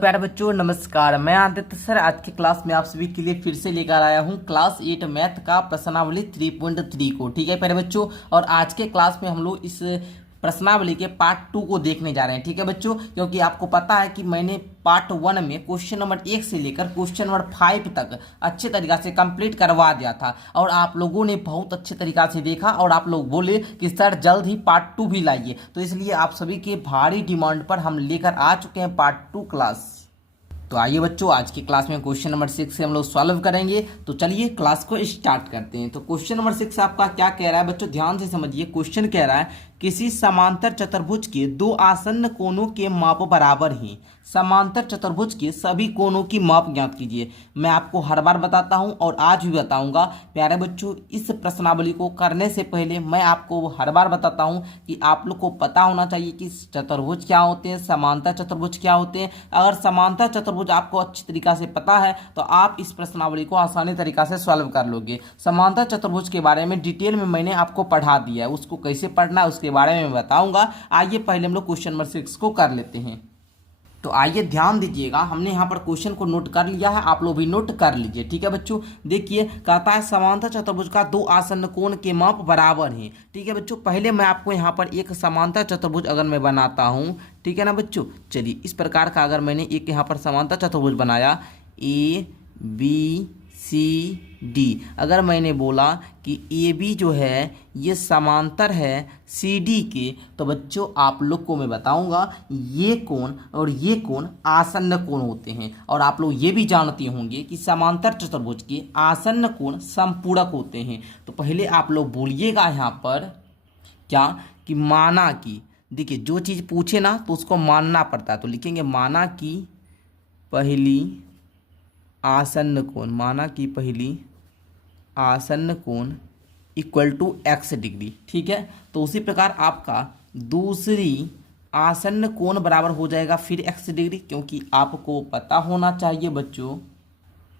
प्यारे बच्चों नमस्कार। मैं आदित्य सर आज की क्लास में आप सभी के लिए फिर से लेकर आया हूं क्लास 8 मैथ का प्रश्नावली 3.3 को। ठीक है प्यारे बच्चों, और आज के क्लास में हम लोग इस प्रश्नावली के पार्ट 2 को देखने जा रहे हैं। ठीक है बच्चों, क्योंकि आपको पता है कि मैंने पार्ट 1 में क्वेश्चन नंबर 1 से लेकर क्वेश्चन नंबर 5 तक अच्छे तरीका से कंप्लीट करवा दिया था और आप लोगों ने बहुत अच्छे तरीका से देखा और आप लोग बोले कि सर जल्द ही पार्ट 2 भी लाइए, तो इसलिए आप सभी के भारी डिमांड पर हम लेकर आ चुके हैं पार्ट 2 क्लास। तो आइए बच्चों, आज की क्लास में क्वेश्चन नंबर 6 से हम लोग सॉल्व करेंगे। तो चलिए क्लास को स्टार्ट करते हैं। तो क्वेश्चन नंबर 6 आपका क्या कह रहा है बच्चों, ध्यान से समझिए। क्वेश्चन कह रहा है किसी समांतर चतुर्भुज के दो आसन्न कोणों के माप बराबर हैं। समांतर चतुर्भुज के सभी कोणों की माप ज्ञात कीजिए। मैं आपको हर बार बताता हूं और आज भी बताऊंगा प्यारे बच्चों। इस प्रश्नावली को करने से पहले मैं आपको हर बार बताता हूं कि आप लोग को पता होना चाहिए कि चतुर्भुज क्या होते हैं, समांतर चतुर्भुज क्या होते हैं। अगर समांतर चतुर्भुज आपको अच्छी तरीका से पता है तो आप इस प्रश्नावली को आसानी तरीका से सॉल्व कर लोगे। समांतर चतुर्भुज के बारे में डिटेल में मैंने आपको पढ़ा दिया है, उसको कैसे पढ़ना है उसके बारे में बताऊंगा। आइए पहले हम लोग क्वेश्चन नंबर 6 को कर लेते हैं। तो आइए ध्यान दीजिएगा, हमने यहाँ पर क्वेश्चन को नोट कर लिया है, आप लोग भी नोट कर लीजिए। ठीक है बच्चों, देखिए कहता है समांतर चतुर्भुज का दो आसन्न कोण के माप बराबर हैं। ठीक है बच्चों, पहले मैं आपको यहाँ पर एक समांतर चतुर्भुज अगर मैं बनाता हूँ, ठीक है ना बच्चों। चलिए इस प्रकार का अगर मैंने एक यहाँ पर समांतर चतुर्भुज बनाया ABCD, अगर मैंने बोला कि AB जो है ये समांतर है CD के, तो बच्चों आप लोग को मैं बताऊंगा ये कोण और ये कोण आसन्न कोण होते हैं। और आप लोग ये भी जानते होंगे कि समांतर चतुर्भुज के आसन्न कोण समपूरक होते हैं। तो पहले आप लोग बोलिएगा यहाँ पर क्या कि माना कि, देखिए जो चीज़ पूछे ना तो उसको मानना पड़ता है। तो लिखेंगे माना कि पहली आसन्न कोण, माना कि पहली आसन्न कोण इक्वल टू x डिग्री। ठीक है, तो उसी प्रकार आपका दूसरी आसन्न कोण बराबर हो जाएगा फिर x डिग्री, क्योंकि आपको पता होना चाहिए बच्चों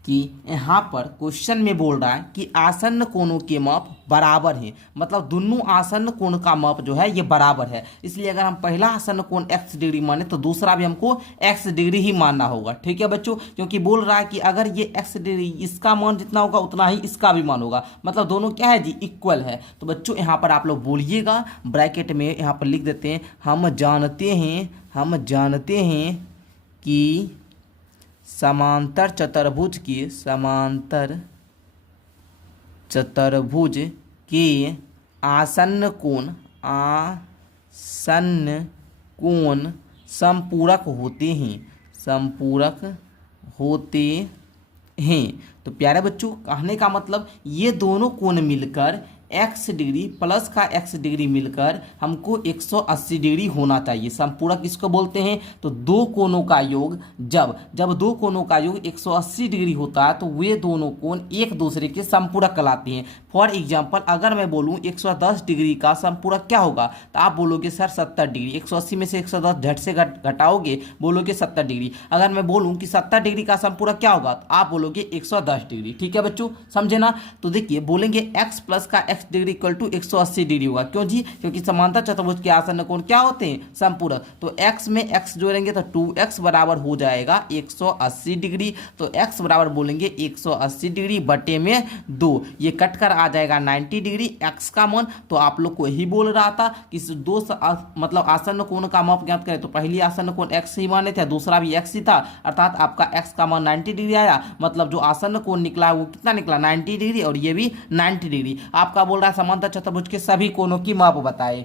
कि यहाँ पर क्वेश्चन में बोल रहा है कि आसन्न कोणों के माप बराबर हैं, मतलब दोनों आसन्न कोण का माप जो है ये बराबर है। इसलिए अगर हम पहला आसन्न कोण x डिग्री माने तो दूसरा भी हमको x डिग्री ही मानना होगा। ठीक है बच्चों, क्योंकि बोल रहा है कि अगर ये x डिग्री इसका मान जितना होगा उतना ही इसका भी मान होगा, मतलब दोनों क्या है जी, इक्वल है। तो बच्चों यहाँ पर आप लोग बोलिएगा, ब्रैकेट में यहाँ पर लिख देते हैं हम जानते हैं कि समांतर चतुर्भुज के आसन्न कोण समपूरक होते हैं। तो प्यारे बच्चों कहने का मतलब ये दोनों कोण मिलकर x डिग्री प्लस का x डिग्री मिलकर हमको 180 डिग्री होना चाहिए। समपूरक किसको बोलते हैं, तो दो कोणों का योग, जब दो कोणों का योग 180 डिग्री होता है तो वे दोनों कोण एक दूसरे के समपूरक कहलाते हैं। फॉर एग्जाम्पल अगर मैं बोलूँ 110 डिग्री का समपूरक क्या होगा, तो आप बोलोगे सर 70 डिग्री। 180 में से 110 झट से घटाओगे, बोलोगे 70 डिग्री। अगर मैं बोलूँ कि 70 डिग्री का समपूरक क्या होगा, तो आप बोलोगे 110 डिग्री। ठीक है बच्चों, समझे ना। तो देखिए बोलेंगे x प्लस का x degree equal to 180 degree होगा। क्यों जी, क्योंकि समांतर चतुर्भुज के आसन्न कोण क्या होते हैं, समपूरक। तो x में x जोड़ेंगे तो 2x बराबर हो जाएगा 180 डिग्री। तो x बराबर बोलेंगे 180 डिग्री बटे में 2, ये कट कर आ जाएगा 90 डिग्री x का मान। तो आप लोग को यही बोल रहा था कि दो मतलब आसन्न कोण का माप ज्ञात करें तो पहली आसन्न कोण x ही माने थे, दूसरा भी x ही था, अर्थात आपका x का मान 90 डिग्री आया। मतलब जो आसन्न कोण निकला है वो कितना निकला, 90 डिग्री, और ये भी 90 डिग्री। आपका बोल रहा है समांतर चतुर्भुज के सभी कोणों की माप बताए।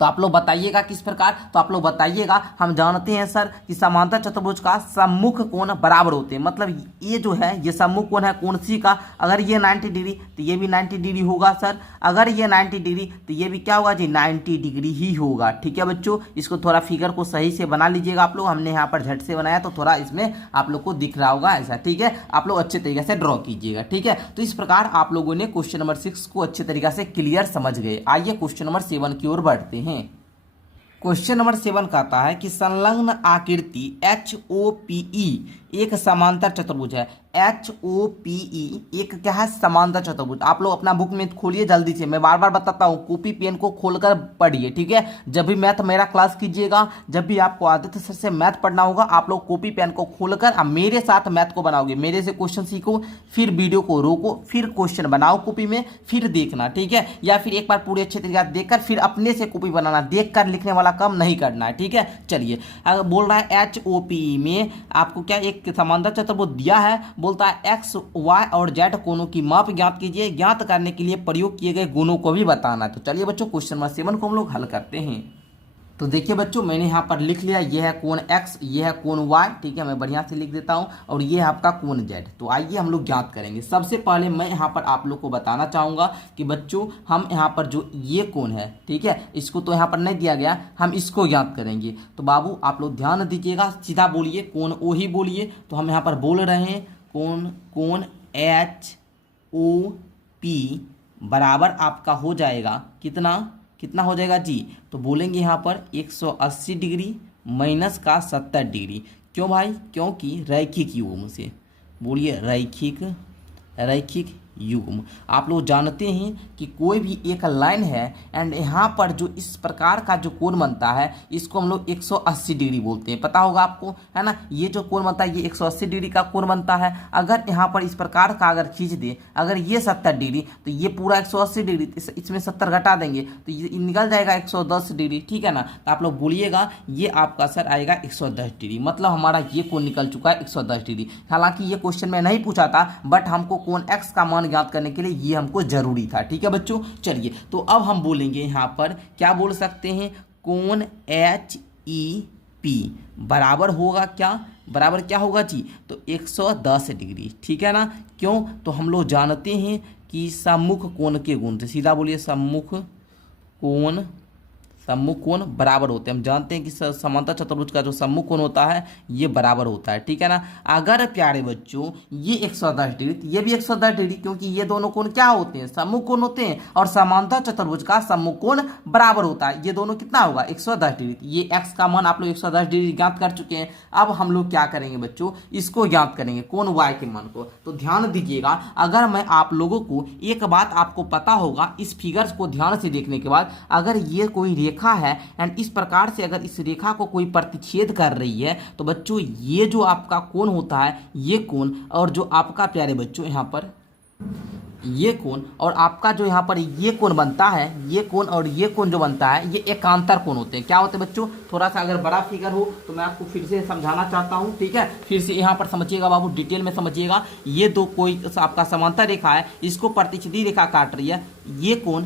तो आप लोग बताइएगा किस प्रकार, तो आप लोग बताइएगा हम जानते हैं सर कि समांतर चतुर्भुज का सम्मुख कोण बराबर होते हैं। मतलब ये जो है ये सम्मुख कोण है कोण सी का, अगर ये 90 डिग्री तो ये भी 90 डिग्री होगा सर, अगर ये 90 डिग्री तो ये भी क्या होगा जी, 90 डिग्री ही होगा। ठीक है बच्चों, इसको थोड़ा फिगर को सही से बना लीजिएगा आप लोग। हमने यहाँ पर झट से बनाया तो थोड़ा इसमें आप लोग को दिख रहा होगा ऐसा। ठीक है, आप लोग अच्छे तरीके से ड्रॉ कीजिएगा। ठीक है, तो इस प्रकार आप लोगों ने क्वेश्चन नंबर 6 को अच्छे तरीके से क्लियर समझ गए। आइए क्वेश्चन नंबर 7 की ओर बढ़ते हैं। क्वेश्चन नंबर 7 कहता है कि संलग्न आकृति HOPE एक समांतर चतुर्भुज है। HOPE एक क्या है? समांतर चतुर्भुज। आप लोग अपना बुक में खोलिए जल्दी से, मैं बार बार बताता हूँ, कॉपी पेन को खोलकर पढ़िए, ठीक है। जब भी मैथ मेरा क्लास कीजिएगा, जब भी आपको आदित्य सर से मैथ पढ़ना होगा, आप लोग कॉपी पेन को खोलकर अब मेरे साथ मैथ को बनाओगे। मेरे से क्वेश्चन सीखो, फिर वीडियो को रोको, फिर क्वेश्चन बनाओ कॉपी में, फिर देखना, ठीक है। या फिर एक बार पूरे अच्छे तरीके से देखकर फिर अपने से कॉपी बनाना, देखकर लिखने वाला काम नहीं करना है, ठीक है। चलिए, अगर बोल रहा है HOPE में आपको क्या एक समांतर चतुर्भुज दिया है, बोलता है x, y और z कोणों की माप ज्ञात कीजिए, ज्ञात करने के लिए प्रयोग किए गए गुणों को भी बताना है। तो चलिए बच्चों, क्वेश्चन नंबर 7 को हम लोग हल करते हैं। तो देखिए बच्चों, मैंने यहाँ पर लिख लिया, ये है कोण x, ये है कोण y, ठीक है, मैं बढ़िया से लिख देता हूँ, और ये है आपका कोण z। तो आइए हम लोग ज्ञात करेंगे। सबसे पहले मैं यहाँ पर आप लोग को बताना चाहूँगा कि बच्चों हम यहाँ पर जो ये कोण है, ठीक है, इसको तो यहाँ पर नहीं दिया गया, हम इसको ज्ञात करेंगे। तो बाबू आप लोग ध्यान दीजिएगा, सीधा बोलिए, कोण ओ ही बोलिए। तो हम यहाँ पर बोल रहे हैं कोण HOP बराबर आपका हो जाएगा कितना हो जाएगा जी? तो बोलेंगे यहाँ पर 180 डिग्री माइनस का 70 डिग्री। क्यों भाई? क्योंकि रैखिक युग्म से, बोलिए रैखिक युग्म। आप लोग जानते हैं कि कोई भी एक लाइन है एंड यहाँ पर जो इस प्रकार का जो कोण बनता है, इसको हम लोग 180 डिग्री बोलते हैं, पता होगा आपको, है ना। ये जो कोण बनता है ये 180 डिग्री का कोण बनता है। अगर यहाँ पर इस प्रकार का अगर खींच दे, अगर ये 70 डिग्री, तो ये पूरा 180 डिग्री, इसमें 70 घटा देंगे तो ये निकल जाएगा 110 डिग्री, ठीक है ना। तो आप लोग बोलिएगा ये आपका सर आएगा 110 डिग्री, मतलब हमारा ये कोण निकल चुका है 110 डिग्री। हालांकि ये क्वेश्चन में नहीं पूछा था, बट हमको कोण x का मान ज्ञात करने के लिए ये हमको जरूरी था, ठीक है बच्चों। चलिए, तो अब हम बोलेंगे यहाँ पर क्या बोल सकते हैं, कोण HEP बराबर होगा क्या? बराबर क्या होगा जी? तो 110 डिग्री, ठीक है ना। क्यों? तो हम लोग जानते हैं कि सम्मुख कोण के गुण से, सीधा बोलिए सम्मुख कोण बराबर होते हैं। हम जानते हैं कि समांतर चतुर्भुज का जो सम्मुख कोण होता है ये बराबर होता है, ठीक है ना। अगर प्यारे बच्चों ये 110 डिग्री, तो ये भी 110 डिग्री, क्योंकि ये दोनों कोण क्या होते हैं? सम्मुख कोण होते हैं, और समांतर चतुर्भुज का सम्मुख कोण बराबर होता है। ये दोनों कितना होगा? 110 डिग्री। ये x का मान आप लोग 110 डिग्री ज्ञात कर चुके हैं। अब हम लोग क्या करेंगे बच्चों, इसको ज्ञात करेंगे, कोण y के मान को। तो ध्यान दीजिएगा, अगर मैं आप लोगों को एक बात आपको पता होगा, इस फिगर्स को ध्यान से देखने के बाद, अगर ये कोई रेखा है एंड इस प्रकार से अगर इस रेखा को कोई प्रतिच्छेद कर रही है, तो बच्चों ये जो आपका कोण होता है, ये कोण, और जो आपका प्यारे बच्चों यहाँ पर ये कोण, और आपका जो यहाँ पर ये कोण बनता है, ये कोण और ये कोण जो बनता है, ये एकांतर कोण होते हैं। क्या होते हैं बच्चों? थोड़ा सा अगर बड़ा फिगर हो तो मैं आपको फिर से समझाना चाहता हूँ, ठीक है। फिर से यहाँ पर समझिएगा बाबू, डिटेल में समझिएगा। ये दो कोई आपका समांतर रेखा है, इसको प्रतिच्छेदी रेखा काट रही है, ये कोण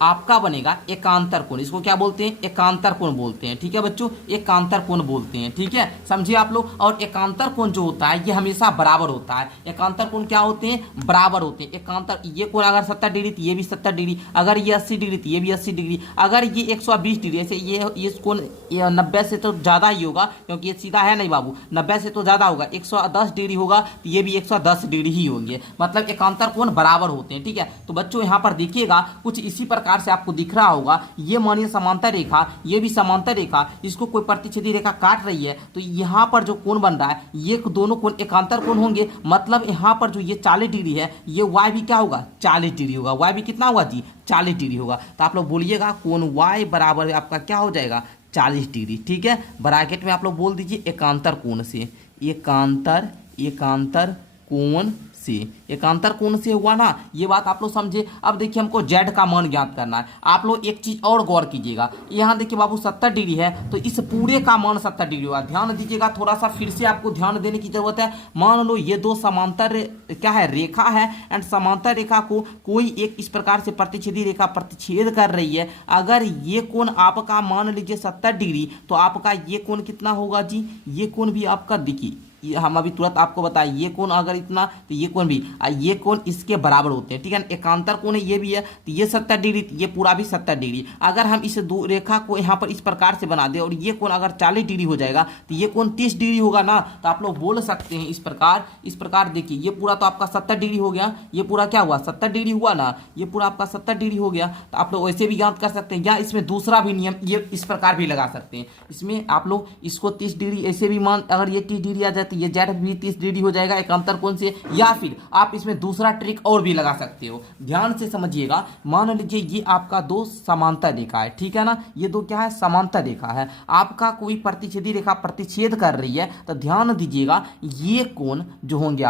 आपका बनेगा एकांतर कोण। इसको क्या बोलते हैं? एकांतर कोण बोलते हैं, ठीक है बच्चों, एकांतर कोण बोलते हैं, ठीक है, समझिए आप लोग। और एकांतर कोण जो होता है ये हमेशा बराबर होता है। एकांतर कोण क्या होते हैं? बराबर होते हैं। एकांतर, ये कोण अगर 70 डिग्री तो ये भी 70 डिग्री, अगर ये 80 डिग्री तो ये भी 80 डिग्री, अगर ये 120 डिग्री, ऐसे ये कोण 90 से तो ज़्यादा ही होगा, क्योंकि ये सीधा है नहीं बाबू, 90 से तो ज़्यादा होगा, 110 डिग्री होगा तो ये भी 110 डिग्री ही होंगे, मतलब एकांतर कोण बराबर होते हैं, ठीक है। तो बच्चों यहाँ पर देखिएगा, कुछ इसी प्रकार से आपको दिख रहा होगा, ये मानिए समांतर रेखा, ये भी समांतर रेखा, इसको कोई प्रतिच्छेदी रेखा काट रही है, तो यहाँ पर जो कोण बन रहा है, ये दोनों कोण एकांतर कोण होंगे। मतलब यहाँ पर जो ये 40 डिग्री है, ये y भी क्या होगा? 40 डिग्री होगा। y भी कितना होगा जी? 40 डिग्री होगा। तो आप लोग बोलिएगा कोण y बराबर आपका क्या हो जाएगा? 40 डिग्री, ठीक है। ब्रैकेट में आप लोग बोल दीजिए एकांतर कोण से, एकांतर कोण से, एकांतर कोण से हुआ ना, ये बात आप लोग समझे। अब देखिए हमको z का मान ज्ञात करना है। आप लोग एक चीज और गौर कीजिएगा, यहाँ देखिए बाबू 70 डिग्री है, तो इस पूरे का मान 70 डिग्री होगा। ध्यान दीजिएगा, थोड़ा सा फिर से आपको ध्यान देने की जरूरत है। मान लो ये दो समांतर क्या है? रेखा है, एंड समांतर रेखा को कोई एक इस प्रकार से प्रतिच्छेदी रेखा प्रतिच्छेद कर रही है। अगर ये कोण आपका मान लीजिए 70 डिग्री, तो आपका ये कोण कितना होगा जी? ये कोण भी आपका देखिए, हम अभी तुरंत आपको बताएं, ये कोण अगर इतना तो ये कोण भी, ये कोण इसके बराबर होते हैं, ठीक है ना। एकांतर कोण है ये भी है, तो ये 70 डिग्री, ये पूरा भी 70 डिग्री। अगर हम इस रेखा को यहाँ पर इस प्रकार से बना दे और ये कोण अगर 40 डिग्री हो जाएगा तो ये कोण 30 डिग्री होगा ना। तो आप लोग बोल सकते हैं इस प्रकार देखिए, ये पूरा तो आपका 70 डिग्री हो गया, ये पूरा क्या हुआ 70 डिग्री हुआ ना, ये पूरा आपका 70 डिग्री हो गया। तो आप लोग वैसे भी ज्ञात कर सकते हैं, या इसमें दूसरा भी नियम ये इस प्रकार भी लगा सकते हैं। इसमें आप लोग इसको 30 डिग्री ऐसे भी मान, अगर ये 30 डिग्री आ जाती है, ये जेड भी 30 डिग्री हो जाएगा एकांतर कोण से। या फिर आप इसमें दूसरा ट्रिक और भी लगा सकते हो, ध्यान से समझिएगा। मान लीजिए ये आपका दो समांतर रेखा है, ठीक है ना, ये दो क्या है समांतर रेखा है, आपका कोई प्रतिच्छेदी रेखा प्रतिच्छेद कर रही है। तो ध्यान दीजिएगा ये कोण जो होंगे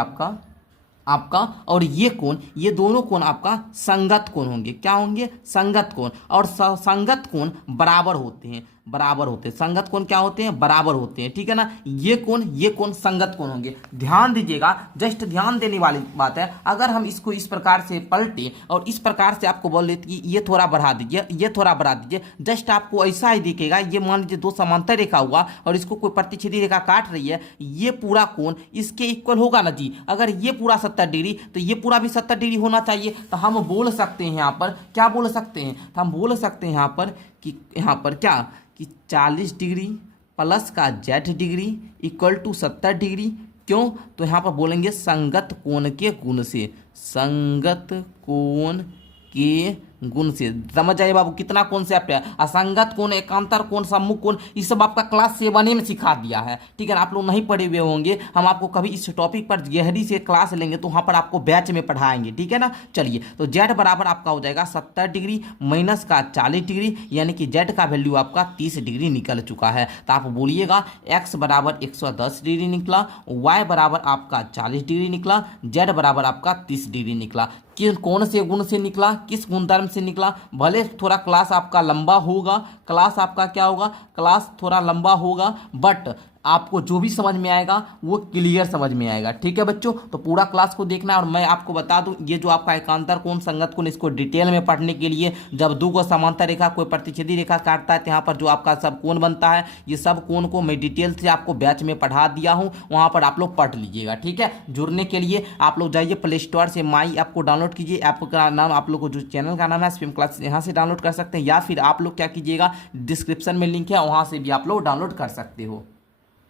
आपका और ये कोण, ये दोनों कोण आपका संगत कोण होंगे। क्या होंगे संगत कोण, और संगत कोण बराबर होते हैं, संगत कोण क्या होते हैं बराबर होते हैं, ठीक है ना। ये कोण संगत कोण होंगे। ध्यान दीजिएगा, जस्ट ध्यान देने वाली बात है। अगर हम इसको इस प्रकार से पलटे और इस प्रकार से आपको बोल देते कि ये थोड़ा बढ़ा दीजिए, ये थोड़ा बढ़ा दीजिए, जस्ट आपको ऐसा ही दिखेगा। ये मान लीजिए दो समांतर रेखा हुआ और इसको कोई प्रतिच्छेदी रेखा काट रही है, ये पूरा कोण इसके इक्वल होगा ना जी। अगर ये पूरा 70 डिग्री तो ये पूरा भी 70 डिग्री होना चाहिए। तो हम बोल सकते हैं यहाँ पर क्या बोल सकते हैं, तो हम बोल सकते हैं यहाँ पर क्या कि 40 डिग्री प्लस का Z degree equal to 70 degree. क्यों, तो यहाँ पर बोलेंगे संगत कोण के गुण से, संगत कोण के गुण से। समझ जाइए बाबू कितना कॉन्सेप्ट है। असंगत कोण, एकांतर कोण, सम्मुख कोण, ये सब आपका क्लास 7 में सिखा दिया है, ठीक है ना। आप लोग नहीं पढ़े हुए होंगे, हम आपको कभी इस टॉपिक पर गहरी से क्लास लेंगे तो वहाँ पर आपको बैच में पढ़ाएंगे, ठीक है ना। चलिए, तो जेड बराबर आपका हो जाएगा 70 डिग्री माइनस का 40 डिग्री, यानी कि जेड का वैल्यू आपका 30 डिग्री निकल चुका है। तो आप बोलिएगा एक्स बराबर 110 डिग्री निकला, वाई बराबर आपका 40 डिग्री निकला, जेड बराबर आपका 30 डिग्री निकला। किस कौन से गुण से निकला, किस गुणधर्म से निकला। भले थोड़ा क्लास आपका लंबा होगा, क्लास आपका क्या होगा, क्लास थोड़ा लंबा होगा, बट आपको जो भी समझ में आएगा वो क्लियर समझ में आएगा, ठीक है बच्चों। तो पूरा क्लास को देखना है। और मैं आपको बता दूं, ये जो आपका एकांतर कोण संगत कोण, इसको डिटेल में पढ़ने के लिए, जब दो को समांतर रेखा कोई प्रतिच्छेदी रेखा काटता है तो यहाँ पर जो आपका सब कोण बनता है, ये सब कोण को मैं डिटेल से आपको बैच में पढ़ा दिया हूँ, वहाँ पर आप लोग पढ़ लीजिएगा, ठीक है। जुड़ने के लिए आप लोग जाइए प्ले स्टोर से माई ऐप को डाउनलोड कीजिए। ऐप का नाम आप लोग को जो चैनल का नाम है स्विम क्लास, यहाँ से डाउनलोड कर सकते हैं, या फिर आप लोग क्या कीजिएगा डिस्क्रिप्शन में लिंक है, वहाँ से भी आप लोग डाउनलोड कर सकते हो।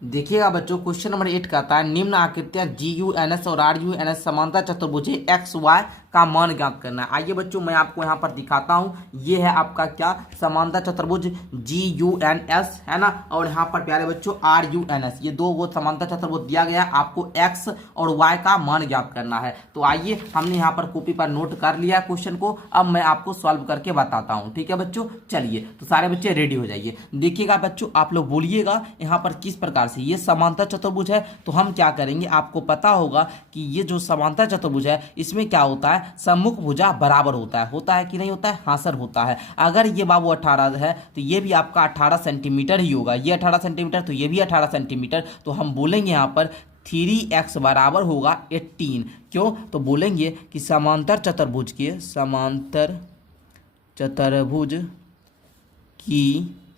देखिएगा बच्चों, क्वेश्चन नंबर 8 का आता है निम्न आकृतियां GUNS और RUNS समांतर चतुर्भुज XY का मान ज्ञात करना है। आइए बच्चों मैं आपको यहाँ पर दिखाता हूँ। ये है आपका क्या समांतर चतुर्भुज GUNS है ना, और यहाँ पर प्यारे बच्चों RUNS, ये दो वो समांतर चतुर्भुज दिया गया है। आपको X और Y का मान ज्ञात करना है। तो आइए हमने यहाँ पर कॉपी पर नोट कर लिया क्वेश्चन को, अब मैं आपको सॉल्व करके बताता हूँ, ठीक है बच्चों। चलिए, तो सारे बच्चे रेडी हो जाइए। देखिएगा बच्चों, आप लोग बोलिएगा यहाँ पर किस प्रकार से ये समांतर चतुर्भुज है। तो हम क्या करेंगे, आपको पता होगा कि ये जो समांतर चतुर्भुज है इसमें क्या होता है, सम्मुख भुजा बराबर होता है कि नहीं होता है, हाँ सर होता है। अगर ये बाबू 18 है तो ये भी आपका 18 सेंटीमीटर ही होगा, ये 18 सेंटीमीटर तो ये भी 18 सेंटीमीटर। तो हम बोलेंगे यहाँ पर 3x बराबर होगा 18। क्यों, तो बोलेंगे कि समांतर चतुर्भुज की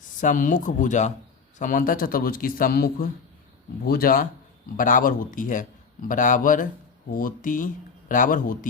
सम्मुख भुजा, समांतर चतुर्भुज की सम्मुख भुजा बराबर होती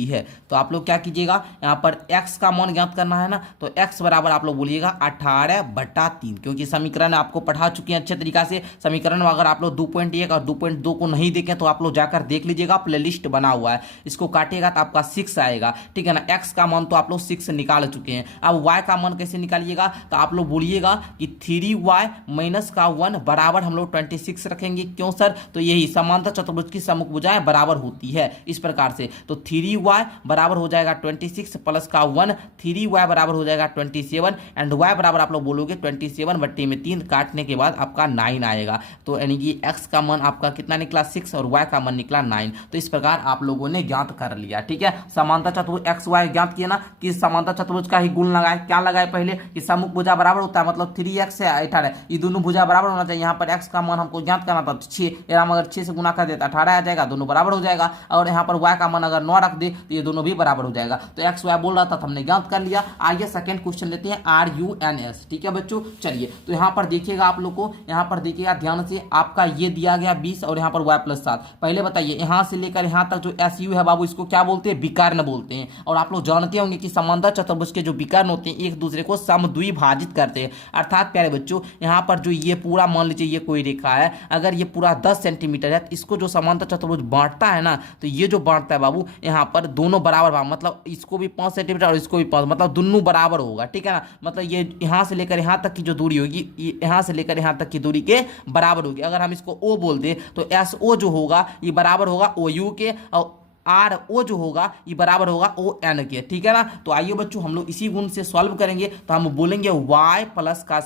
है। तो आप लोग क्या कीजिएगा, यहाँ पर x का मान ज्ञात करना है ना, तो x बराबर आप लोग बोलिएगा 18/3, क्योंकि समीकरण आपको पढ़ा चुके हैं अच्छे तरीका से। समीकरण में अगर आप लोग 2.1 और 2.2 को नहीं देखें तो आप लोग जाकर देख लीजिएगा, प्लेलिस्ट बना हुआ है, इसको काटिएगा तो आपका 6 आएगा, ठीक है ना। x का मान तो आप लोग 6 निकाल चुके हैं। अब y का मान कैसे निकालिएगा, तो आप लोग बोलिएगा कि 3y माइनस का 1 बराबर हम लोग 26 रखेंगे। क्यों सर, तो यही समांतर चतुर्भुज की सम्मुख भुजाएं बराबर होती है इस प्रकार से। तो 3y बराबर हो जाएगा 26 प्लस का 1, 3y बराबर हो जाएगा 27, एंड y बराबर आप लोग बोलोगे 27/3, काटने के बाद आपका 9 आएगा। तो यानी कि x का मान आपका कितना निकला 6 और y का मान निकला 9। तो इस प्रकार आप लोगों ने ज्ञात कर लिया, ठीक है। समांतर चतुर्भुज XY ज्ञात किया ना, कि समांतर चतुर्भुज का ही गुण लगाए। क्या लगाए पहले, कि सम्मुख भुजा बराबर होता है, मतलब 3x से 18, ये दोनों भुजा बराबर होना चाहिए। यहाँ पर x का मान हमको ज्ञात करना था 6, हम अगर 6 से गुना कर देता 18 आ जाएगा, दोनों बराबर हो जाएगा। और यहाँ पर y का मान अगर अगर 9 रख दे तो ये दोनों भी बराबर हो जाएगा। तो एक्स वाई बोल रहा था तो हमने ज्ञात कर लिया। आइए सेकंड क्वेश्चन लेते हैं, RUNS। ठीक है बच्चों, चलिए तो यहाँ पर देखिएगा आप लोग को, यहाँ पर देखिएगा ध्यान से, आपका ये दिया गया 20 और यहाँ पर y + 7। पहले बताइए यहाँ से लेकर यहाँ तक जो SU है बाबू, इसको क्या बोलते हैं? विकर्ण बोलते हैं। और आप लोग जानते होंगे कि समांतर चतुर्भुज के जो विकर्ण होते हैं एक दूसरे को समद्विभाजित करते हैं। अर्थात प्यारे बच्चों, यहाँ पर जो ये पूरा मान लीजिए ये कोई रेखा है, अगर ये पूरा 10 सेंटीमीटर है तो इसको जो समांतर चतुर्भुज बांटता है ना, तो ये जो बांटता है बाबू, यहाँ पर दोनों बराबर भाग, मतलब इसको भी 5 सेंटीमीटर और इसको भी 5, मतलब दोनों बराबर होगा। ठीक है ना, मतलब ये यहाँ से लेकर यहाँ तक की जो दूरी होगी, यहाँ से लेकर यहाँ तक की दूरी के बराबर होगी। अगर हम इसको O बोल दें तो SO जो होगा ये बराबर होगा OU के, और RO जो होगा ये बराबर होगा ON के। ठीक है ना, तो आइए बच्चों हम लोग इसी गुण से सॉल्व करेंगे। तो हम बोलेंगे y + का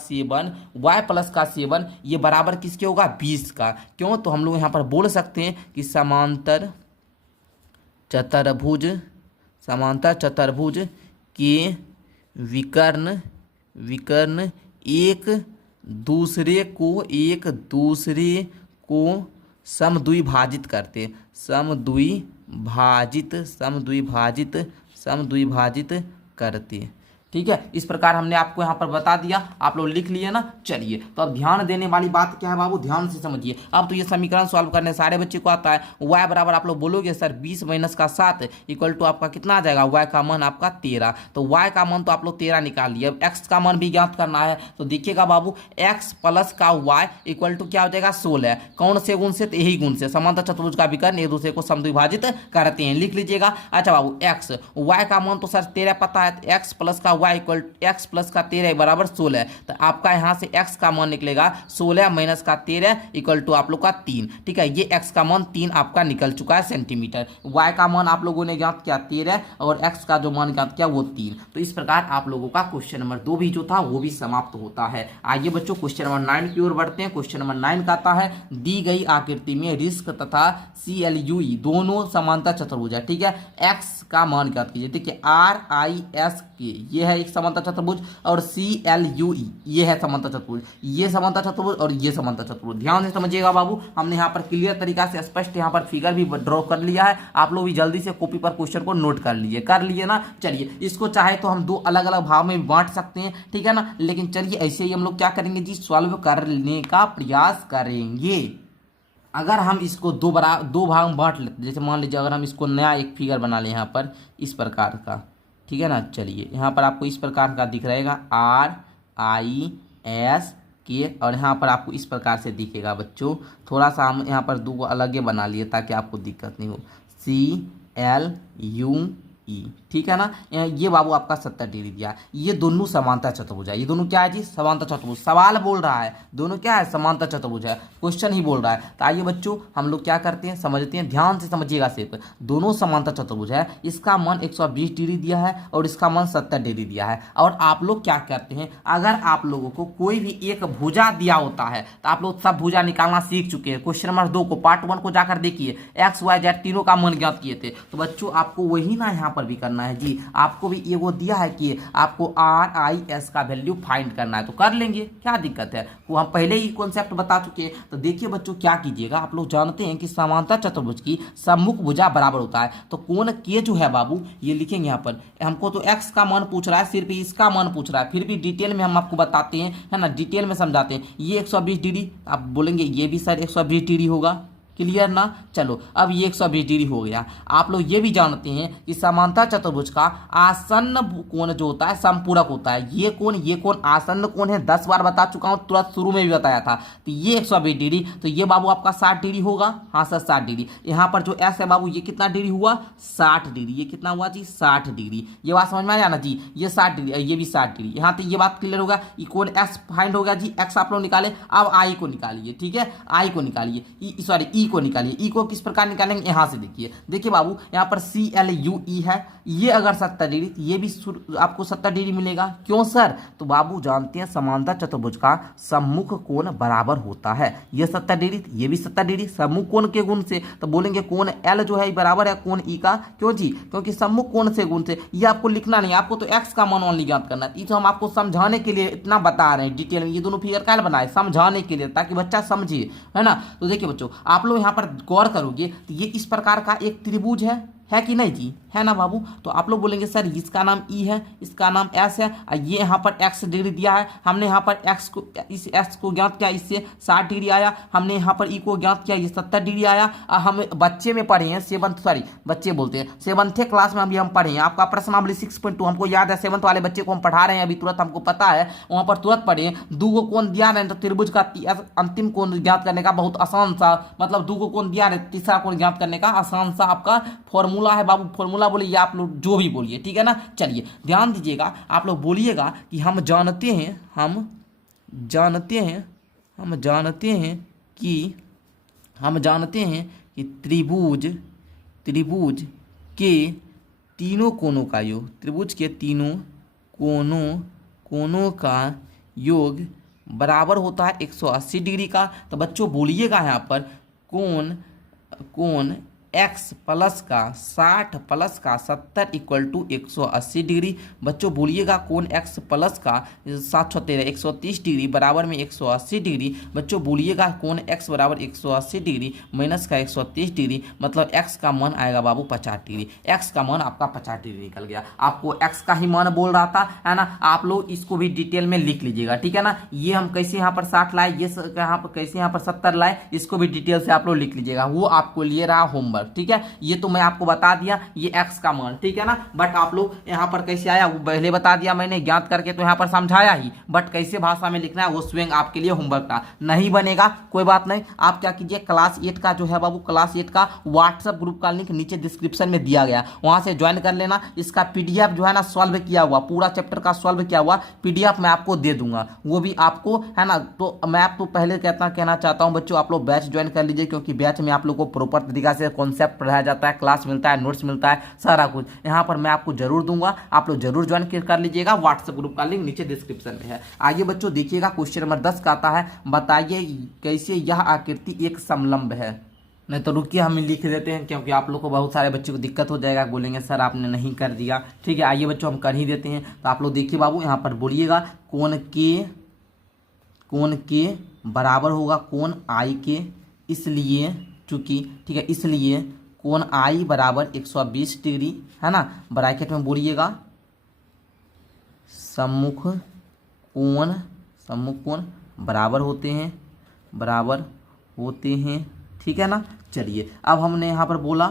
7 ये बराबर किसके होगा? 20 का। क्यों? तो हम लोग यहाँ पर बोल सकते हैं कि समांतर चतुर्भुज के विकर्ण एक दूसरे को समद्विभाजित करते। ठीक है, इस प्रकार हमने आपको यहाँ पर बता दिया, आप लोग लिख लिए ना। चलिए तो अब ध्यान देने वाली बात क्या है बाबू, ध्यान से समझिए। अब तो ये समीकरण सॉल्व करने सारे बच्चे को आता है। y बराबर आप लोग बोलोगे सर 20 - का 7 इक्वल टू आपका कितना आ जाएगा? y का मान आपका 13। तो y का मान तो आप लोग 13 निकाल लिए। अब x का मान भी ज्ञात करना है। तो देखिएगा बाबू, x + का y इक्वल टू क्या हो जाएगा? 16। कौन से गुण से? तो यही गुण से, समांतर चतुर्भुज का विकर्ण एक दूसरे को समद्विभाजित करते हैं। लिख लीजिएगा। अच्छा बाबू, y का मान तो सर 13 पता है, x + का y इक्वल x + का 13 बराबर 16। तो आपका यहाँ से x का मान निकलेगा 16 - का 13 इक्वल टू आप लोग का 3। ठीक है, ये x का मान 3 आपका निकल चुका है सेंटीमीटर। y का मान आप लोगों ने ज्ञात किया 13 और x का जो मान ज्ञात किया वो 3। तो इस प्रकार आप लोगों का क्वेश्चन नंबर 2 भी जो था वो भी समाप्त होता है। आइए बच्चों क्वेश्चन नंबर 9 की ओर बढ़ते हैं। क्वेश्चन नंबर 9 का आता है, दी गई आकृति में रिस्क तथा CLUE दोनों समांतर चतुर्भुज है। ठीक है, x का मान ज्ञात कीजिए। देखिए RISK ये है एक समांतर चतुर्भुज और CLUE ये है समांतर चतुर्भुज, ये समांतर चतुर्भुज और ये समांतर चतुर्भुज। ध्यान से समझिएगा बाबू, हमने यहाँ पर क्लियर तरीका से स्पष्ट यहाँ पर फिगर भी ड्रॉ कर लिया है। आप लोग भी जल्दी से कॉपी पर क्वेश्चन को नोट कर लिए ना। चलिए इसको चाहे तो हम 2 अलग अलग भाग में बांट सकते हैं। ठीक है ना, लेकिन चलिए ऐसे ही हम लोग क्या करेंगे जी, सॉल्व करने का प्रयास करेंगे। अगर हम इसको 2 भाग में बांट लेते, जैसे मान लीजिए अगर हम इसको नया एक फिगर बना लें यहाँ पर इस प्रकार का। ठीक है ना, चलिए यहाँ पर आपको इस प्रकार का दिख रहेगा RISK और यहाँ पर आपको इस प्रकार से दिखेगा बच्चों। थोड़ा सा हम यहाँ पर 2 अलग बना लिए ताकि आपको दिक्कत नहीं हो। CLUE। ठीक है ना, ये बाबू आपका 70 डिग्री दिया। ये दोनों समांतर चतुर्भुज है। ये दोनों क्या है जी? समांतर चतुर्भुज। सवाल बोल रहा है दोनों क्या है? समांतर चतुर्भुज है, क्वेश्चन ही बोल रहा है। तो आइए बच्चों हम लोग क्या करते हैं, समझते हैं। ध्यान से समझिएगा सिर्फ, दोनों समांतर चतुर्भुज है। इसका मान 120 डिग्री दिया है और इसका मान 70 डिग्री दिया है। और आप लोग क्या करते हैं, अगर आप लोगों को कोई भी एक भुजा दिया होता है तो आप लोग सब भुजा निकालना सीख चुके हैं। क्वेश्चन नंबर 2 को पार्ट 1 को जाकर देखिए, x y z तीनों का मान ज्ञात किए थे। तो बच्चों आपको वही ना यहाँ पर भी करना है जी। आपको भी ये वो दिया है कि आपको RIS का वैल्यू फाइंड करना है, तो कर लेंगे, क्या दिक्कत है। वो हम पहले ही कॉन्सेप्ट बता चुके हैं। तो देखिए बच्चों क्या कीजिएगा, आप लोग जानते हैं कि समांतर चतुर्भुज की सम्मुख भुजा बराबर होता है। तो कोण के जो है बाबू ये लिखेंगे यहाँ पर। हमको तो x का मान पूछ रहा है, सिर्फ इसका मान पूछ रहा है, फिर भी डिटेल में हम आपको बताते हैं, है ना, डिटेल में समझाते हैं। ये 120 डिग्री, आप बोलेंगे ये भी सर 120 डिग्री होगा, क्लियर ना। चलो अब ये 120 डिग्री हो गया। आप लोग ये भी जानते हैं कि समांतर चतुर्भुज का आसन्न कोण जो होता है समपूरक होता है। ये कोण आसन्न कोण है, 10 बार बता चुका हूं, तुरंत शुरू में भी बताया था। तो ये 120 डिग्री, तो ये बाबू आपका 60 डिग्री होगा। हाँ सर 60 डिग्री। यहाँ पर जो एस है बाबू ये कितना डिग्री हुआ? 60 डिग्री। ये कितना हुआ जी? 60 डिग्री। ये बात समझ में आया ना जी, ये 60 डिग्री, ये भी 60 डिग्री। यहाँ तक ये बात क्लियर होगा। ये कोण एक्स फाइंड होगा जी, एक्स आप लोग निकाले। अब आई को निकालिए, ठीक है, आई को निकालिए, सॉरी ई को निकालिए। ई को किस प्रकार निकालेंगे, यहाँ से देखिए बाबू, यहाँ पर CLUE है, ये अगर 70 डिग्री तो ये भी आपको 70 डिग्री मिलेगा। क्यों सर? तो बाबू जानते हैं समांतर चतुर्भुज का सम्मुख कोण बराबर होता है। ये 70 डिग्री, ये भी 70 डिग्री, सम्मुख कोण के गुण से। तो बोलेंगे कोण L जो है बराबर है कोण E का। क्यों जी? क्योंकि सम्मुख कोण से गुण से। ये आपको लिखना नहीं, आपको तो x का मान ओनली ज्ञात करना है। ये तो हम आपको समझाने के लिए इतना बता रहे हैं डिटेल में। ये दोनों फिगर क्या बनाए, समझाने के लिए, ताकि बच्चा समझे, है ना। तो देखिए बच्चों, आप लोग यहाँ पर गौर करोगे तो ये इस प्रकार का एक त्रिभुज है है कि नहीं जी, है ना बाबू। तो आप लोग बोलेंगे सर इसका नाम ई है, इसका नाम एस है, और ये यहाँ पर एक्स डिग्री दिया है, हमने यहाँ पर एक्स को, इस एक्स को ज्ञात किया, इससे 60 डिग्री आया, हमने यहाँ पर ई को ज्ञात किया, ये 70 डिग्री आया। हम बच्चे में पढ़े हैं, बच्चे बोलते हैं 7th क्लास में अभी हम पढ़े हैं, आपका प्रश्नावली 6.2 हमको याद है, 7th वाले बच्चे को हम पढ़ा रहे हैं अभी तुरंत, हमको पता है, वहाँ पर तुरंत पढ़े हैं। दो को कोण दिया है तो त्रिभुज का अंतिम कोण ज्ञात करने का बहुत आसान सा, मतलब दो को कोण दिया है, तीसरा कोण ज्ञात करने का आसान सा आपका फॉर्मूला है बाबू। फॉर्मूला बोलिए आप लोग जो भी बोलिए, ठीक है ना। चलिए ध्यान दीजिएगा, आप लोग बोलिएगा कि हम जानते हैं कि त्रिभुज के तीनों कोणों का योग, त्रिभुज के तीनों कोणों का योग बराबर होता है 180 डिग्री का। तो बच्चों बोलिएगा यहाँ पर कोण x प्लस का 60 प्लस का 70 इक्वल टू 180 डिग्री। बच्चों बोलिएगा कोण x प्लस का 713 130 डिग्री बराबर में 180 डिग्री। बच्चों बोलिएगा कोण x बराबर 180 डिग्री माइनस का 130 डिग्री, मतलब x का मान आएगा बाबू 50 डिग्री। x का मान आपका 50 डिग्री निकल गया। आपको x का ही मान बोल रहा था, है ना। आप लोग इसको भी डिटेल में लिख लीजिएगा, ठीक है ना। ये हम कैसे यहाँ पर 60 लाए, ये यहाँ पर कैसे यहाँ पर 70 लाए, इसको भी डिटेल से आप लोग लिख लीजिएगा, वो आपको लिए रहा होमवर्क, ठीक है। ये तो मैं आपको बता दिया ये x का मान, ठीक है ना। बट आप लोग यहाँ पर कैसे आया वो पहले बता दिया मैंने, ज्ञात करके तो यहाँ पर समझाया ही, बट कैसे भाषा में लिखना है वो स्वयं आपके लिए होमवर्क था। नहीं बनेगा कोई बात नहीं, आप क्या कीजिए, क्लास 8 का जो है बाबू, क्लास 8 का व्हाट्सएप ग्रुप का लिंक नीचे डिस्क्रिप्शन में दिया गया, वहां से ज्वाइन कर लेना। इसका पीडीएफ जो है ना सॉल्व किया हुआ, पूरा चैप्टर का सॉल्व किया हुआ पीडीएफ मैं आपको दे दूंगा, वो भी आपको, है ना। तो मैं आपको पहले कहना चाहता हूँ बच्चों, आप लोग बैच ज्वाइन कर लीजिए, क्योंकि बैच में आप लोग को प्रॉपर तरीका से कॉन्सेप्ट पढ़ाया जाता है, क्लास मिलता है, नोट्स मिलता है, सारा कुछ यहाँ पर मैं आपको जरूर दूंगा। आप लोग जरूर ज्वाइन कर लीजिएगा, व्हाट्सएप ग्रुप का लिंक नीचे डिस्क्रिप्शन में है। आइए बच्चों देखिएगा, क्वेश्चन नंबर 10 का आता है, बताइए कैसे यह आकृति एक समलंब है। नहीं तो रुकिए हम लिख देते हैं, क्योंकि आप लोग को बहुत सारे बच्चों को दिक्कत हो जाएगा, बोलेंगे सर आपने नहीं कर दिया, ठीक है। आइए बच्चों हम कर ही देते हैं। तो आप लोग देखिए बाबू, यहाँ पर बोलिएगा कोण के बराबर होगा कोण आई के, इसलिए चूंकि, ठीक है, इसलिए कोण आई बराबर 120 डिग्री, है ना। ब्रैकेट में बोलिएगा सम्मुख कोण बराबर होते हैं, ठीक है ना। चलिए अब हमने यहाँ पर बोला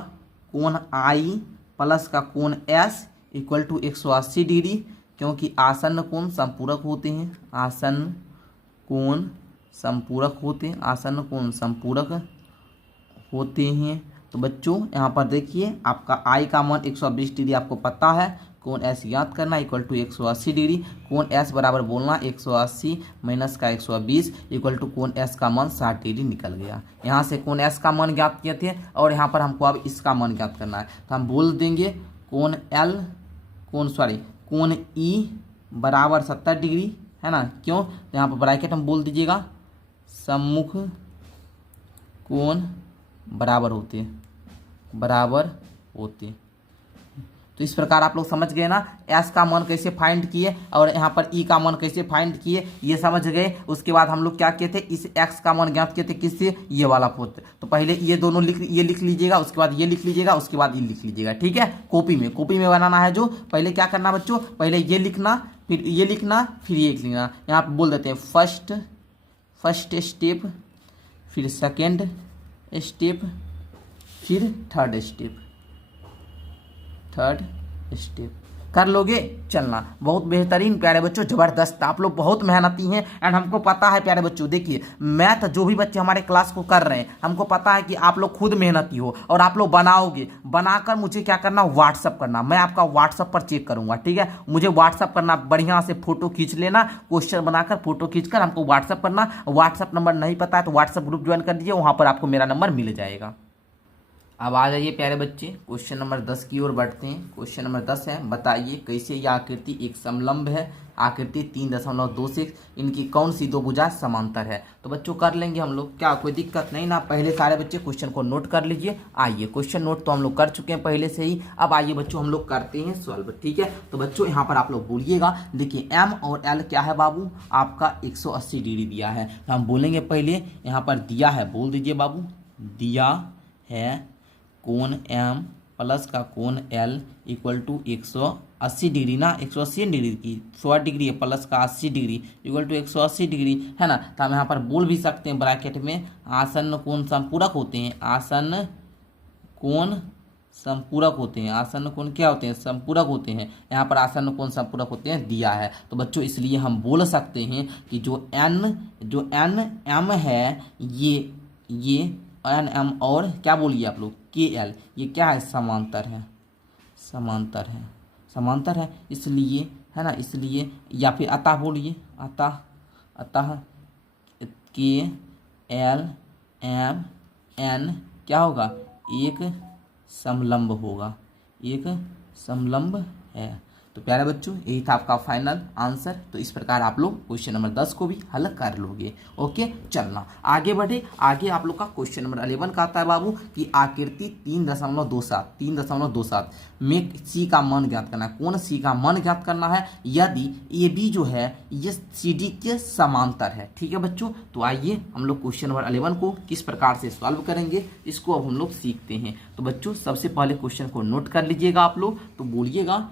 कोण आई प्लस का कोण एस इक्वल टू 180 डिग्री, क्योंकि आसन्न कोण संपूरक होते हैं, आसन्न कोण संपूरक होते हैं। तो बच्चों यहाँ पर देखिए, आपका आई का मान 120 डिग्री आपको पता है, कोण एस ज्ञात करना इक्वल टू 180 डिग्री, कोण एस बराबर बोलना 180 माइनस का 120 इक्वल टू कोण एस का मान 60 डिग्री निकल गया। यहाँ से कोण एस का मान ज्ञात किए थे, और यहाँ पर हमको अब इसका मान ज्ञात करना है। तो हम बोल देंगे कोण ई बराबर 70 डिग्री, है ना। क्यों, तो यहाँ पर ब्रैकेट हम बोल दीजिएगा सम्मुख कोण बराबर होते। तो इस प्रकार आप लोग समझ गए ना, एस का मान कैसे फाइंड किए और यहाँ पर ई का मान कैसे फाइंड किए, ये समझ गए। उसके बाद हम लोग क्या किए थे, इस एक्स का मान ज्ञात किए थे किससे, ये वाला पोस्ट। तो पहले ये दोनों ये लिख लीजिएगा, उसके बाद ये लिख लीजिएगा, उसके बाद ये लिख लीजिएगा, ठीक है। कॉपी में बनाना है जो, पहले क्या करना बच्चों, पहले ये लिखना, फिर ये लिखना, फिर ये लिखना। यहाँ पर बोल देते हैं फर्स्ट स्टेप, फिर सेकेंड स्टेप, फिर थर्ड स्टेप कर लोगे, चलना। बहुत बेहतरीन प्यारे बच्चों, जबरदस्त, आप लोग बहुत मेहनती हैं। एंड हमको पता है प्यारे बच्चों, देखिए मैथ जो भी बच्चे हमारे क्लास को कर रहे हैं, हमको पता है कि आप लोग खुद मेहनती हो और आप लोग बनाओगे, बनाकर मुझे क्या करना, व्हाट्सअप करना। मैं आपका व्हाट्सअप पर चेक करूंगा, ठीक है। मुझे व्हाट्सअप करना, बढ़िया से फोटो खींच लेना, क्वेश्चन बनाकर फोटो खींचकर हमको व्हाट्सअप करना। व्हाट्सअप नंबर नहीं पता है तो व्हाट्सअप ग्रुप ज्वाइन कर दीजिए, वहां पर आपको मेरा नंबर मिल जाएगा। अब आ जाइए प्यारे बच्चे, क्वेश्चन नंबर 10 की ओर बढ़ते हैं। क्वेश्चन नंबर 10 है, बताइए कैसे यह आकृति एक समलंब है। आकृति 3.26, इनकी कौन सी दो भुजा समांतर है। तो बच्चों कर लेंगे हम लोग, क्या कोई दिक्कत नहीं ना। पहले सारे बच्चे क्वेश्चन को नोट कर लीजिए। आइए, क्वेश्चन नोट तो हम लोग कर चुके हैं पहले से ही। अब आइए बच्चों हम लोग करते हैं सॉल्व, ठीक है। तो बच्चों यहाँ पर आप लोग बोलिएगा, देखिए एम और एल क्या है बाबू, आपका 180 डिग्री दिया है। तो हम बोलेंगे पहले यहाँ पर दिया है, बोल दीजिए बाबू, दिया है कोण एम प्लस का कोण एल इक्वल टू 180 डिग्री ना, 180 डिग्री की 100 डिग्री है, प्लस का 80 डिग्री इक्वल टू 180 डिग्री है ना। तो हम यहाँ पर बोल भी सकते हैं ब्रैकेट में आसन्न कोण समपूरक होते हैं, आसन्न कोण संपूरक होते हैं, आसन्न कोण क्या होते हैं, संपूरक होते हैं। यहाँ पर आसन्न कोण संपूरक होते हैं दिया है। तो बच्चों इसलिए हम बोल सकते हैं कि जो एन एम है ये एन एम और क्या बोलिए आप लोग के एल, ये क्या है, समांतर है, समांतर है इसलिए है ना, इसलिए या फिर अतः बोलिए, अतः के एल एम एन क्या होगा, एक समलंब होगा, एक समलंब है। तो प्यारे बच्चों यही था आपका फाइनल आंसर। तो इस प्रकार आप लोग क्वेश्चन नंबर 10 को भी हल कर लोगे। ओके चलना आगे बढ़े। आगे आप लोग का क्वेश्चन नंबर 11 का आता है बाबू कि आकृति 3.27 में सी का मान ज्ञात करना है। कौन सी का मान ज्ञात करना है यदि ए बी जो है ये सी डी के समांतर है। ठीक है बच्चों, तो आइए हम लोग क्वेश्चन नंबर 11 को किस प्रकार से सॉल्व करेंगे इसको अब हम लोग सीखते हैं। तो बच्चों सबसे पहले क्वेश्चन को नोट कर लीजिएगा आप लोग। तो बोलिएगा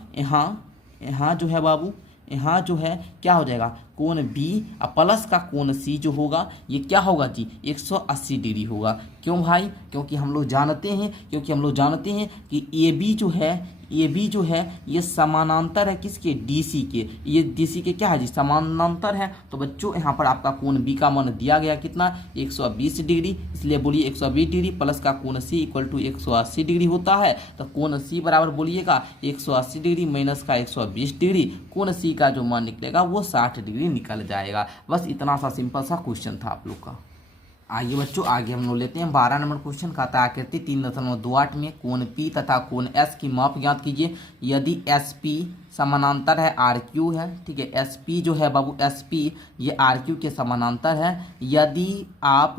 यहाँ जो है बाबू, यहाँ जो है क्या हो जाएगा, कोण बी और प्लस का कोण सी जो होगा ये क्या होगा जी, 180 डिग्री होगा। क्यों भाई, क्योंकि हम लोग जानते हैं कि ए बी जो है ये समानांतर है किसके, डीसी के। ये डीसी के क्या है जी, समानांतर है। तो बच्चों यहाँ पर आपका कोण बी का मान दिया गया कितना, 120 डिग्री। इसलिए बोलिए 120 डिग्री प्लस का कोण सी इक्वल टू 180 डिग्री होता है। तो कोण सी बराबर बोलिएगा 180 डिग्री माइनस का 120 डिग्री। कोण सी का जो मान निकलेगा वो 60 डिग्री निकल जाएगा। बस इतना सा सिंपल सा क्वेश्चन था आप लोग का। आइए बच्चों आगे हम लोग लेते हैं 12 नंबर क्वेश्चन का। आकृति 3.28 में कोण P तथा कोण S की माप ज्ञात कीजिए। यदि SP समानांतर है RQ है, ठीक है, SP जो है बाबू SP ये RQ के समानांतर है। यदि आप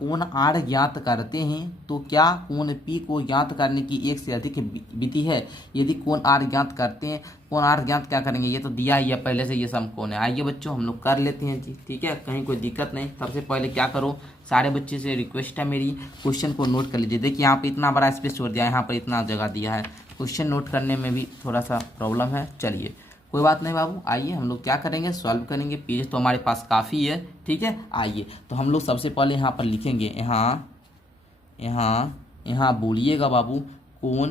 कोण R ज्ञात करते हैं तो क्या कोण P को ज्ञात करने की एक से अधिक विधि है। यदि कोण R ज्ञात करते हैं, कोण R ज्ञात क्या करेंगे, ये तो दिया ही है पहले से, ये समकोण है। आइए बच्चों हम लोग कर लेते हैं जी, ठीक है, कहीं कोई दिक्कत नहीं। सबसे पहले क्या करो, सारे बच्चे से रिक्वेस्ट है मेरी, क्वेश्चन को नोट कर लीजिए। देखिए यहाँ पे इतना बड़ा स्पेस छोड़ दिया है, यहाँ पर इतना जगह दिया है, क्वेश्चन नोट करने में भी थोड़ा सा प्रॉब्लम है। चलिए कोई बात नहीं बाबू, आइए हम लोग क्या करेंगे, सॉल्व करेंगे। पेज तो हमारे पास काफ़ी है, ठीक है। आइए तो हम लोग सबसे पहले यहाँ पर लिखेंगे, यहाँ बोलिएगा बाबू कोण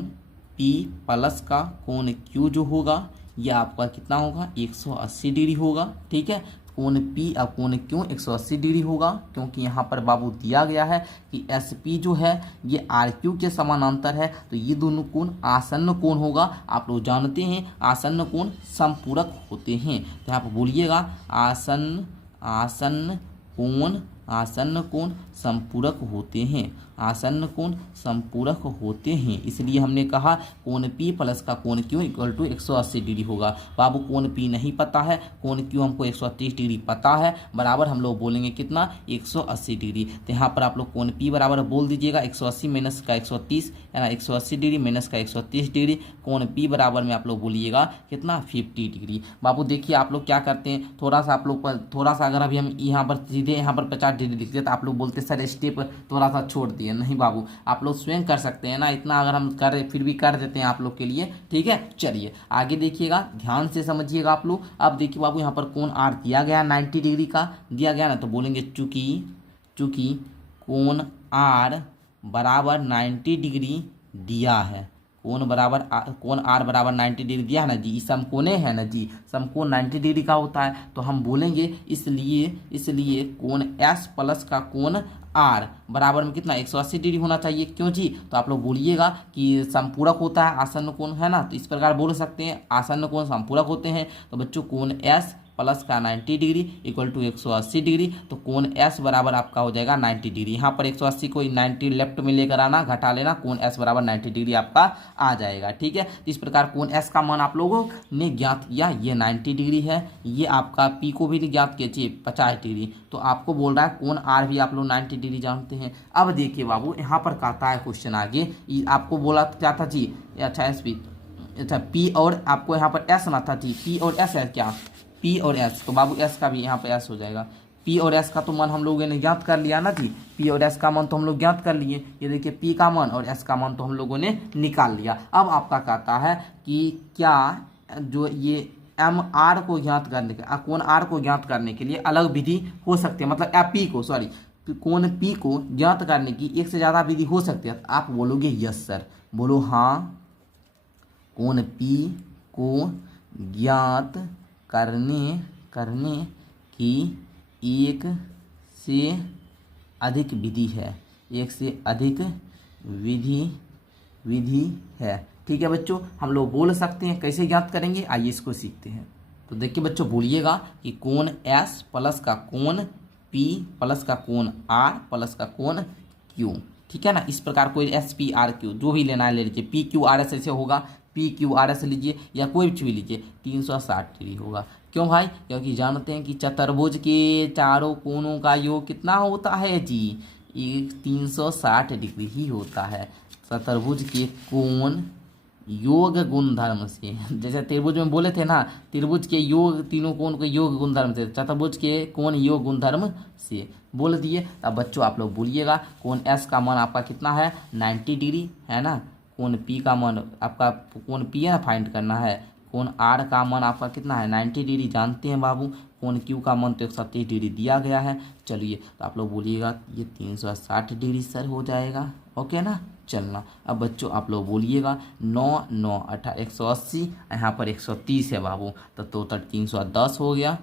P प्लस का कोण Q जो होगा ये आपका कितना होगा, 180 डिग्री होगा, ठीक है। कोण P और कोण Q 180 डिग्री होगा, क्योंकि यहाँ पर बाबू दिया गया है कि SP जो है ये RQ के समानांतर है। तो ये दोनों कोण आसन्न कोण होगा। आप लोग जानते हैं आसन्न कोण समपूरक होते हैं। तो यहाँ पर बोलिएगा आसन्न कोण संपूरक होते हैं, आसन्न कोण संपूरक होते हैं। इसलिए हमने कहा कोण P प्लस का कोण Q इक्वल टू 180 डिग्री होगा। बाबू कोण P नहीं पता है, कोण Q हमको 130 डिग्री पता है, बराबर हम लोग बोलेंगे कितना, 180 डिग्री। तो यहाँ पर आप लोग कोण P बराबर बोल दीजिएगा 180 माइनस का 130 है ना, 180 डिग्री माइनस का 130 डिग्री। कोण P बराबर में आप लोग बोलिएगा कितना, 50 डिग्री। बाबू देखिए आप लोग क्या करते हैं, थोड़ा सा अगर अभी हम यहाँ पर सीधे यहाँ पर 50 डिग्री लिखते तो आप लोग बोलते सर स्टेप थोड़ा सा छोड़ दिए। नहीं बाबू, आप लोग स्वयं कर सकते हैं ना, इतना अगर हम कर फिर भी कर देते हैं आप लोग के लिए, ठीक है। चलिए आगे देखिएगा, ध्यान से समझिएगा आप लोग। अब देखिए बाबू यहाँ पर कोण R दिया गया 90 डिग्री का दिया गया ना, तो बोलेंगे चूंकि कोण R बराबर 90 डिग्री दिया है, कोण R बराबर 90 डिग्री दिया है ना जी, समकोणे है ना जी, समकोण 90 डिग्री का होता है। तो हम बोलेंगे इसलिए कोण S प्लस का कोण R बराबर में कितना, 180 डिग्री होना चाहिए। क्यों जी, तो आप लोग बोलिएगा कि संपूरक होता है आसन्न कोण, है ना। तो इस प्रकार बोल सकते हैं आसन्न कोण संपूरक होते हैं। तो बच्चों कोण S प्लस का 90 डिग्री इक्वल टू 180 डिग्री। तो कोण S बराबर आपका हो जाएगा 90 डिग्री। यहाँ पर 180 को 90 लेफ्ट में लेकर आना, घटा लेना, कोण S बराबर 90 डिग्री आपका आ जाएगा, ठीक है। इस प्रकार कोण S का मान आप लोगों ने ज्ञात किया, ये 90 डिग्री है। ये आपका P को भी ज्ञात कीजिए 50 डिग्री। तो आपको बोल रहा है कोण R भी आप लोग 90 डिग्री जानते हैं। अब देखिए बाबू यहाँ पर कहता है क्वेश्चन आगे, आपको बोला क्या था जी, अच्छा P और आपको यहाँ पर S ना था जी, P और S है क्या, P और S। तो बाबू S का भी यहाँ पर S हो जाएगा, पी और एस का तो मान हम लोगों ने ज्ञात कर लिया ना जी, पी और एस का मान तो हम लोग ज्ञात कर लिए। ये देखिए पी का मान और एस का मान तो हम लोगों ने निकाल लिया। अब आपका कहता है कि क्या जो ये एम आर को ज्ञात करने के कोण आर को ज्ञात करने के लिए अलग विधि हो सकती है, मतलब पी को सॉरी कोण पी को ज्ञात करने की एक से ज़्यादा विधि हो सकती है। आप बोलोगे यस सर, बोलो हाँ, कोण पी को ज्ञात करने की एक से अधिक विधि है, एक से अधिक विधि है। ठीक है बच्चों, हम लोग बोल सकते हैं। कैसे ज्ञात करेंगे, आइए इसको सीखते हैं। तो देखिए बच्चों, बोलिएगा कि कोण एस प्लस का कोण पी प्लस का कोण आर प्लस का कोण क्यू। ठीक है ना, इस प्रकार कोई एस पी आर क्यू जो भी लेना है ले लीजिए। पी क्यू आर एस ऐसे होगा, पी क्यू आर एस लीजिए या कोई भी लीजिए, 360 डिग्री होगा। क्यों भाई, क्योंकि जानते हैं कि चतुर्भुज के चारों कोणों का योग कितना होता है जी, 360 डिग्री ही होता है। चतुर्भुज के कोण योग गुणधर्म से, जैसे त्रिभुज में बोले थे ना, त्रिभुज के योग, तीनों कोण के योग गुणधर्म से, चतुर्भुज के कोण योग गुणधर्म से बोल दिए। तब बच्चों आप लोग बोलिएगा कोण एस का मान आपका कितना है, 90 डिग्री है ना। कोण पी का मान आपका, कोण पी है ना फाइंड करना है। कोण आर का मान आपका कितना है, 90 डिग्री जानते हैं बाबू। कोण क्यू का मान तो 130 डिग्री दिया गया है। चलिए तो आप लोग बोलिएगा ये 360 डिग्री सर हो जाएगा, ओके ना। चलना, अब बच्चों आप लोग बोलिएगा 9 9 18 180, यहाँ पर 130 है बाबू, तो टोटल 310 हो गया।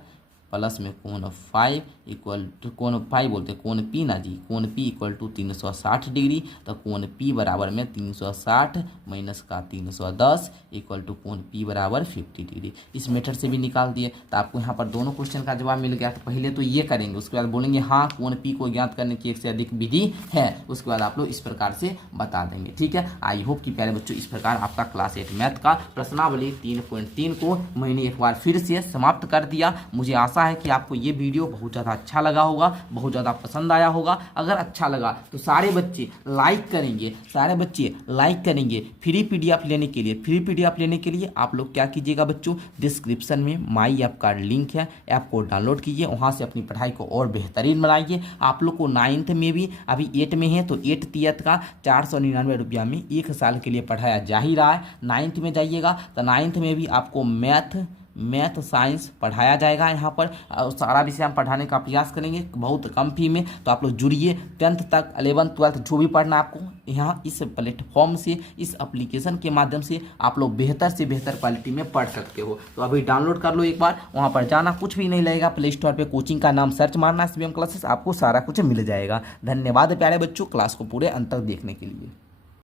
प्लस में कोण 5 इक्वल टू कोण 5 बोलते हैं, कोण पी ना जी, कोण पी इक्वल टू 360 डिग्री। तो कोण पी बराबर में 360 माइनस का 310 इक्वल टू कोण पी बराबर 50 डिग्री। इस मेथड से भी निकाल दिए। तो आपको यहाँ पर दोनों क्वेश्चन का जवाब मिल गया। तो पहले तो ये करेंगे, उसके बाद बोलेंगे हाँ कोण पी को ज्ञात करने की एक से अधिक विधि है, उसके बाद आप लोग इस प्रकार से बता देंगे। ठीक है, आई होप कि प्यारे बच्चों इस प्रकार आपका क्लास 8 मैथ का प्रश्नावली 3.3 को मैंने एक बार फिर से समाप्त कर दिया। मुझे आशा है कि आपको ये वीडियो बहुत ज़्यादा अच्छा लगा होगा, बहुत ज़्यादा पसंद आया होगा। अगर अच्छा लगा तो सारे बच्चे लाइक करेंगे, सारे बच्चे लाइक करेंगे। फ्री पीडीएफ लेने के लिए, फ्री पीडीएफ लेने के लिए आप लोग क्या कीजिएगा बच्चों, डिस्क्रिप्शन में माई ऐप का लिंक है, ऐप को डाउनलोड कीजिए, वहाँ से अपनी पढ़ाई को और बेहतरीन बनाइए। आप लोग को 9th में भी, अभी 8 में है तो 8th का 499 रुपया में 1 साल के लिए पढ़ाया जा ही रहा है। 9th में जाइएगा तो 9th में भी आपको मैथ साइंस पढ़ाया जाएगा। यहाँ पर सारा विषय हम पढ़ाने का प्रयास करेंगे बहुत कम फी में। तो आप लोग जुड़िए, 10th तक 11th 12th जो भी पढ़ना आपको यहाँ इस प्लेटफॉर्म से, इस एप्लीकेशन के माध्यम से आप लोग बेहतर से बेहतर क्वालिटी में पढ़ सकते हो। तो अभी डाउनलोड कर लो एक बार, वहाँ पर जाना कुछ भी नहीं लगेगा, प्ले स्टोर पर कोचिंग का नाम सर्च मारना SBM क्लासेस, आपको सारा कुछ मिल जाएगा। धन्यवाद प्यारे बच्चों क्लास को पूरे अंत तक देखने के लिए।